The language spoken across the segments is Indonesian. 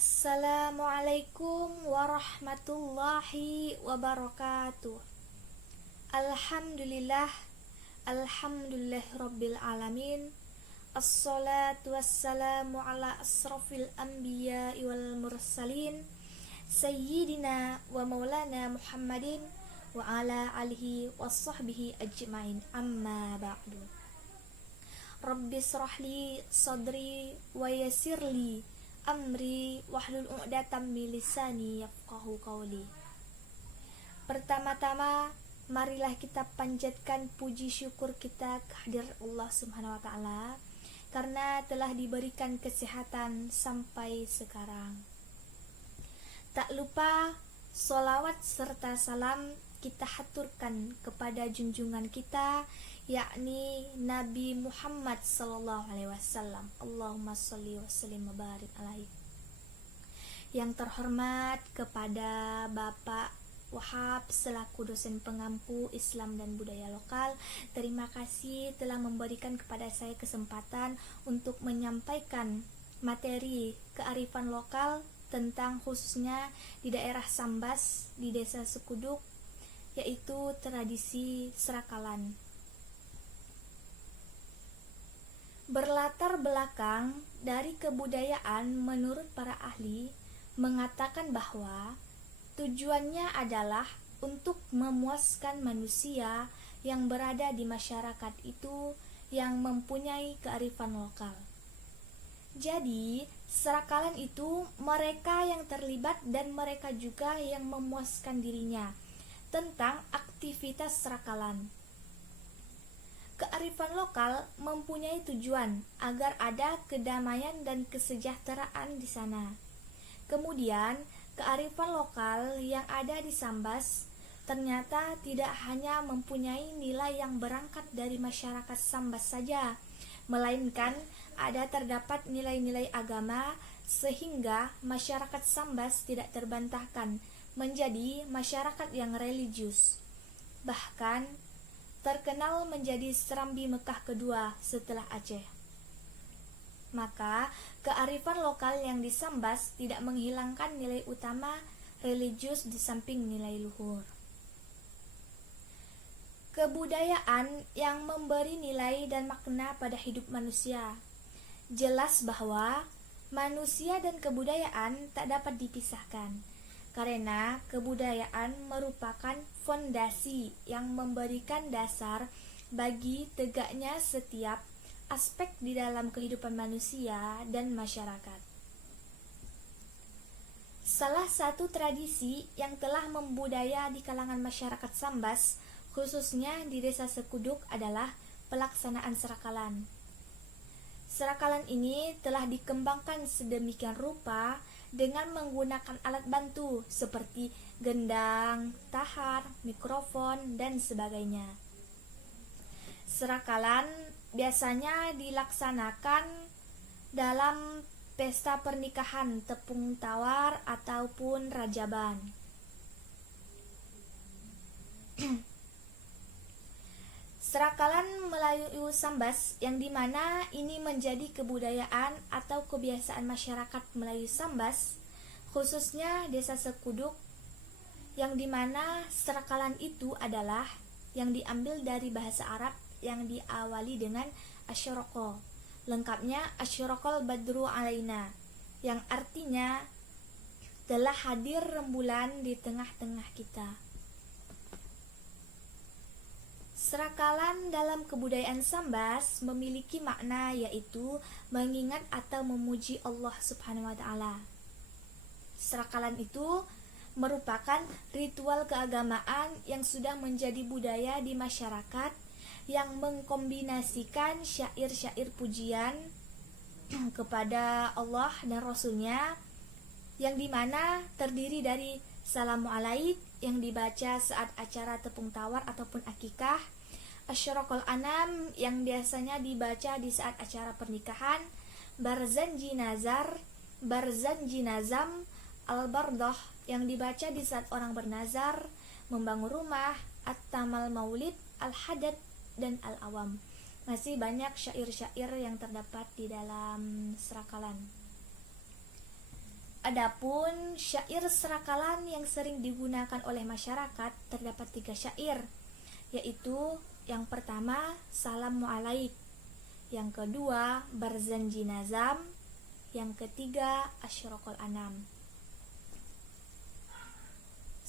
Assalamualaikum warahmatullahi wabarakatuh. Alhamdulillah, alhamdulillah rabbil alamin. Assalatu wassalamu ala asrafil anbiya wal mursalin, sayyidina wa maulana Muhammadin wa ala alihi wa sahbihi ajma'in, amma ba'du. Rabbi srahli sadri wa yassirli amri wahlul 'uqdatam min lisani yafqahu qawli. Pertama-tama marilah kita panjatkan puji syukur kita kehadirat Allah Subhanahu wa taala karena telah diberikan kesehatan sampai sekarang. Tak lupa sholawat serta salam kita haturkan kepada junjungan kita, yakni Nabi Muhammad sallallahu alaihi wasallam. Allahumma sholli wa sallim wa barik alaihi. Yang terhormat kepada Bapak Wahab selaku dosen pengampu Islam dan budaya lokal, terima kasih telah memberikan kepada saya kesempatan untuk menyampaikan materi kearifan lokal tentang khususnya di daerah Sambas di Desa Sekuduk, yaitu tradisi Serakalan. Berlatar belakang dari kebudayaan, menurut para ahli mengatakan bahwa tujuannya adalah untuk memuaskan manusia yang berada di masyarakat itu yang mempunyai kearifan lokal. Jadi, Serakalan itu mereka yang terlibat dan mereka juga yang memuaskan dirinya tentang aktivitas Serakalan. Kearifan lokal mempunyai tujuan agar ada kedamaian dan kesejahteraan di sana. Kemudian, kearifan lokal yang ada di Sambas ternyata tidak hanya mempunyai nilai yang berangkat dari masyarakat Sambas saja, melainkan terdapat nilai-nilai agama sehingga masyarakat Sambas tidak terbantahkan menjadi masyarakat yang religius. Bahkan terkenal menjadi Serambi Mekah kedua setelah Aceh. Maka kearifan lokal yang di Sambas tidak menghilangkan nilai utama religius di samping nilai luhur. Kebudayaan yang memberi nilai dan makna pada hidup manusia. Jelas bahwa manusia dan kebudayaan tak dapat dipisahkan, karena kebudayaan merupakan fondasi yang memberikan dasar bagi tegaknya setiap aspek di dalam kehidupan manusia dan masyarakat. Salah satu tradisi yang telah membudaya di kalangan masyarakat Sambas, khususnya di Desa Sekuduk, adalah pelaksanaan Serakalan. Serakalan ini telah dikembangkan sedemikian rupa dengan menggunakan alat bantu seperti gendang, tahar, mikrofon, dan sebagainya. Serakalan biasanya dilaksanakan dalam pesta pernikahan, tepung tawar, ataupun rajaban. Serakalan Melayu Sambas, yang dimana ini menjadi kebudayaan atau kebiasaan masyarakat Melayu Sambas, khususnya Desa Sekuduk, yang dimana serakalan itu adalah yang diambil dari bahasa Arab yang diawali dengan asyaroko, lengkapnya asyarokol badru alaina, yang artinya telah hadir rembulan di tengah-tengah kita. Serakalan dalam kebudayaan Sambas memiliki makna, yaitu mengingat atau memuji Allah Subhanahu wa taala. Serakalan itu merupakan ritual keagamaan yang sudah menjadi budaya di masyarakat yang mengkombinasikan syair-syair pujian kepada Allah dan Rasulnya, yang dimana terdiri dari Salamu alaik yang dibaca saat acara tepung tawar ataupun akikah, Asyarokol anam yang biasanya dibaca di saat acara pernikahan, Barzanji nazar, Barzanji nazam, Al-bardah yang dibaca di saat orang bernazar, membangun rumah, At-tamal maulid, Al-hadad, dan Al-awam. Masih banyak syair-syair yang terdapat di dalam Serakalan. Adapun syair serakalan yang sering digunakan oleh masyarakat terdapat 3 syair, yaitu yang pertama Salamu Alaik, yang kedua Barzanji Nazam, yang ketiga Asyraqal Anam.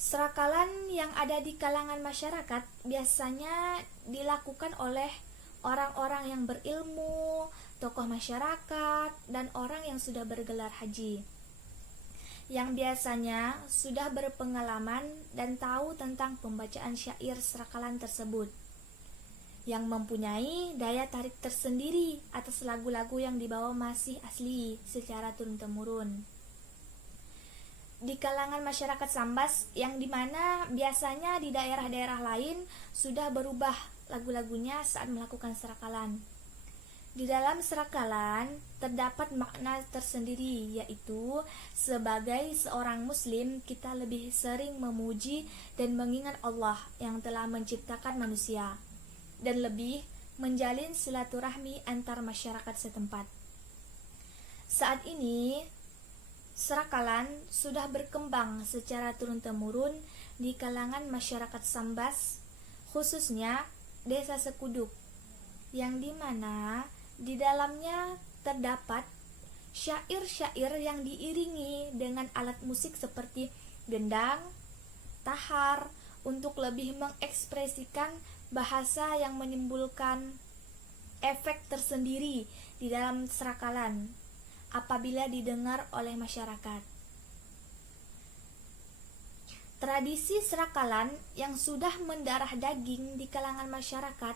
Serakalan yang ada di kalangan masyarakat biasanya dilakukan oleh orang-orang yang berilmu, tokoh masyarakat, dan orang yang sudah bergelar haji, yang biasanya sudah berpengalaman dan tahu tentang pembacaan syair serakalan tersebut, yang mempunyai daya tarik tersendiri atas lagu-lagu yang dibawa masih asli secara turun-temurun. Di kalangan masyarakat Sambas, yang dimana biasanya di daerah-daerah lain sudah berubah lagu-lagunya saat melakukan serakalan. Di dalam serakalan terdapat makna tersendiri, yaitu sebagai seorang muslim kita lebih sering memuji dan mengingat Allah yang telah menciptakan manusia, dan lebih menjalin silaturahmi antar masyarakat setempat. Saat ini serakalan sudah berkembang secara turun-temurun di kalangan masyarakat Sambas, khususnya Desa Sekuduk, yang dimana di dalamnya terdapat syair-syair yang diiringi dengan alat musik seperti gendang, tahar, untuk lebih mengekspresikan bahasa yang menimbulkan efek tersendiri di dalam serakalan apabila didengar oleh masyarakat. Tradisi serakalan yang sudah mendarah daging di kalangan masyarakat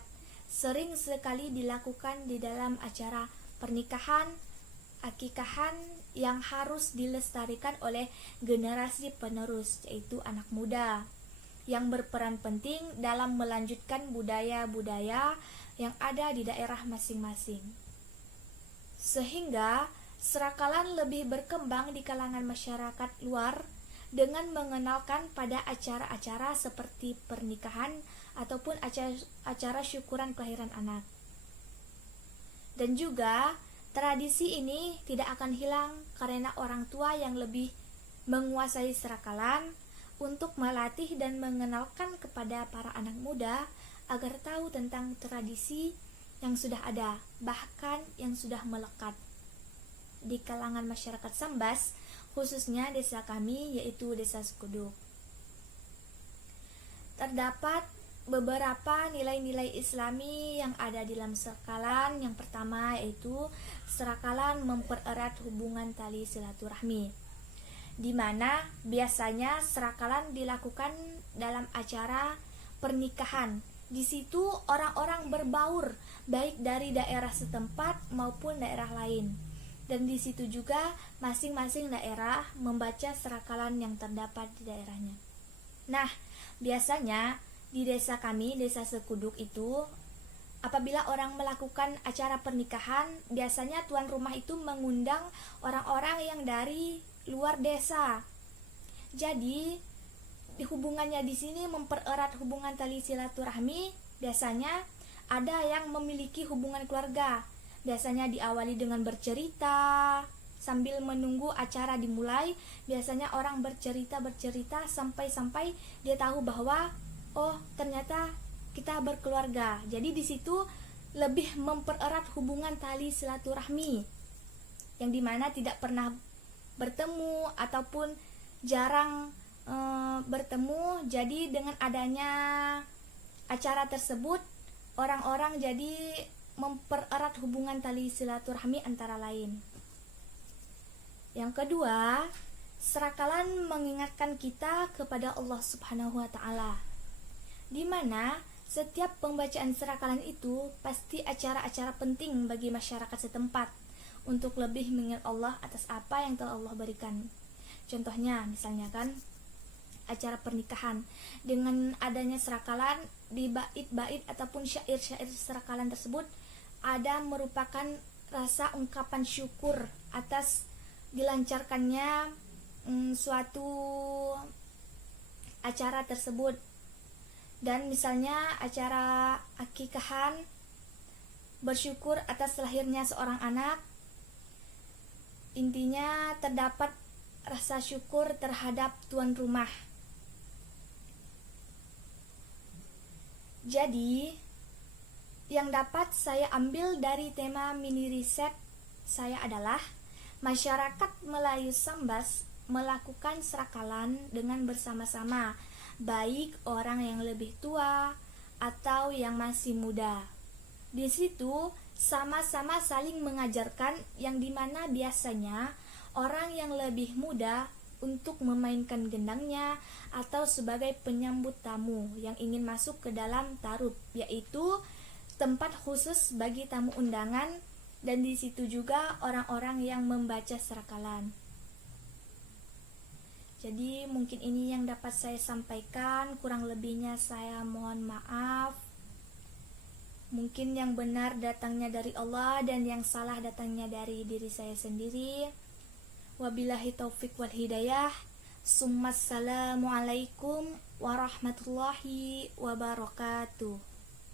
sering sekali dilakukan di dalam acara pernikahan, akikahan yang harus dilestarikan oleh generasi penerus, yaitu anak muda, yang berperan penting dalam melanjutkan budaya-budaya yang ada di daerah masing-masing. Sehingga serakalan lebih berkembang di kalangan masyarakat luar dengan mengenalkan pada acara-acara seperti pernikahan ataupun acara syukuran kelahiran anak. Dan juga tradisi ini tidak akan hilang karena orang tua yang lebih menguasai serakalan untuk melatih dan mengenalkan kepada para anak muda agar tahu tentang tradisi yang sudah ada, bahkan yang sudah melekat di kalangan masyarakat Sambas, khususnya desa kami yaitu Desa Sekuduk. Terdapat beberapa nilai-nilai Islami yang ada di dalam serakalan. Yang pertama yaitu serakalan mempererat hubungan tali silaturahmi, di mana biasanya serakalan dilakukan dalam acara pernikahan. Di situ orang-orang berbaur baik dari daerah setempat maupun daerah lain, dan di situ juga masing-masing daerah membaca serakalan yang terdapat di daerahnya. Nah, biasanya di desa kami, Desa Sekuduk itu, apabila orang melakukan acara pernikahan, biasanya tuan rumah itu mengundang orang-orang yang dari luar desa. Jadi, hubungannya di sini mempererat hubungan tali silaturahmi. Biasanya ada yang memiliki hubungan keluarga. Biasanya diawali dengan bercerita, sambil menunggu acara dimulai. Biasanya orang bercerita sampai dia tahu bahwa oh, ternyata kita berkeluarga. Jadi di situ lebih mempererat hubungan tali silaturahmi, yang dimana tidak pernah bertemu ataupun jarang bertemu. Jadi dengan adanya acara tersebut, orang-orang jadi mempererat hubungan tali silaturahmi antara lain. Yang kedua, serakalan mengingatkan kita kepada Allah Subhanahu wa Ta'ala, di mana setiap pembacaan serakalan itu pasti acara-acara penting bagi masyarakat setempat untuk lebih mengingat Allah atas apa yang telah Allah berikan. Contohnya, misalnya kan acara pernikahan, dengan adanya serakalan di bait-bait ataupun syair-syair serakalan tersebut ada merupakan rasa ungkapan syukur atas dilancarkannya suatu acara tersebut. Dan misalnya acara akikahan, bersyukur atas lahirnya seorang anak. Intinya terdapat rasa syukur terhadap tuan rumah. Jadi, yang dapat saya ambil dari tema mini riset saya adalah masyarakat Melayu Sambas melakukan serakalan dengan bersama-sama, baik orang yang lebih tua atau yang masih muda. Di situ sama-sama saling mengajarkan, yang dimana biasanya orang yang lebih muda untuk memainkan gendangnya atau sebagai penyambut tamu yang ingin masuk ke dalam tarub, yaitu tempat khusus bagi tamu undangan, dan di situ juga orang-orang yang membaca serakalan. Jadi mungkin ini yang dapat saya sampaikan, kurang lebihnya saya mohon maaf. Mungkin yang benar datangnya dari Allah dan yang salah datangnya dari diri saya sendiri. Wabillahi taufik wal hidayah. Assalamualaikum warahmatullahi wabarakatuh.